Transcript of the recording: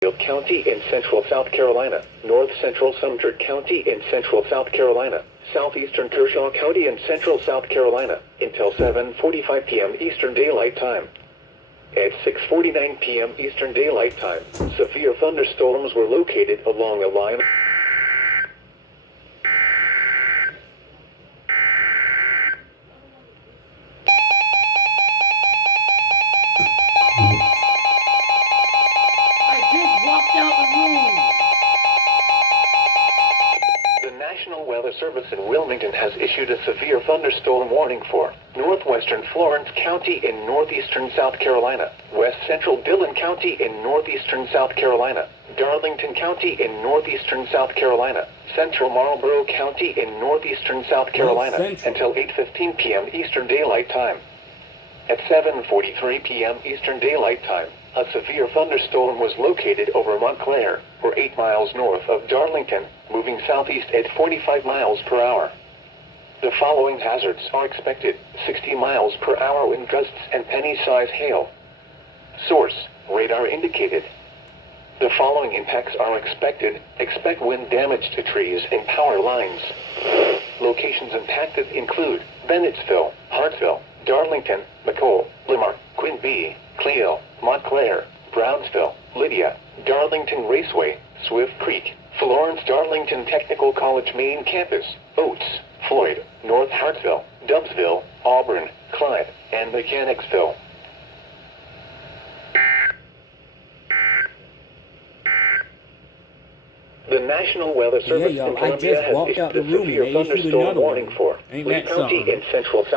County in central South Carolina, north central Sumter County in central South Carolina, southeastern Kershaw County in central South Carolina, until 7:45 p.m. Eastern Daylight Time. At 6:49 p.m. Eastern Daylight Time, severe thunderstorms were located along a line. The National Weather Service in Wilmington has issued a severe thunderstorm warning for northwestern Florence County in northeastern South Carolina, west central Dillon County in northeastern South Carolina, Darlington County in northeastern South Carolina, central Marlborough County in northeastern South Carolina, until 8:15 p.m. Eastern Daylight Time. At 7:43 p.m. Eastern Daylight Time, a severe thunderstorm was located over Montclair, or 8 miles north of Darlington, moving southeast at 45 miles per hour. The following hazards are expected: 60 miles per hour wind gusts and penny-size hail. Source: radar indicated. The following impacts are expected. Expect wind damage to trees and power lines. Locations impacted include Bennettsville, Hartsville, Darlington, McColl, Limar, Quinby, Cleo, Montclair, Brownsville, Lydia, Darlington Raceway, Swift Creek, Florence Darlington Technical College Main Campus, Oates, Floyd, North Hartsville, Dubsville, Auburn, Clyde, and Mechanicsville. The National Weather Service in Columbia has issued a severe thunderstorm warning for Lee County in central South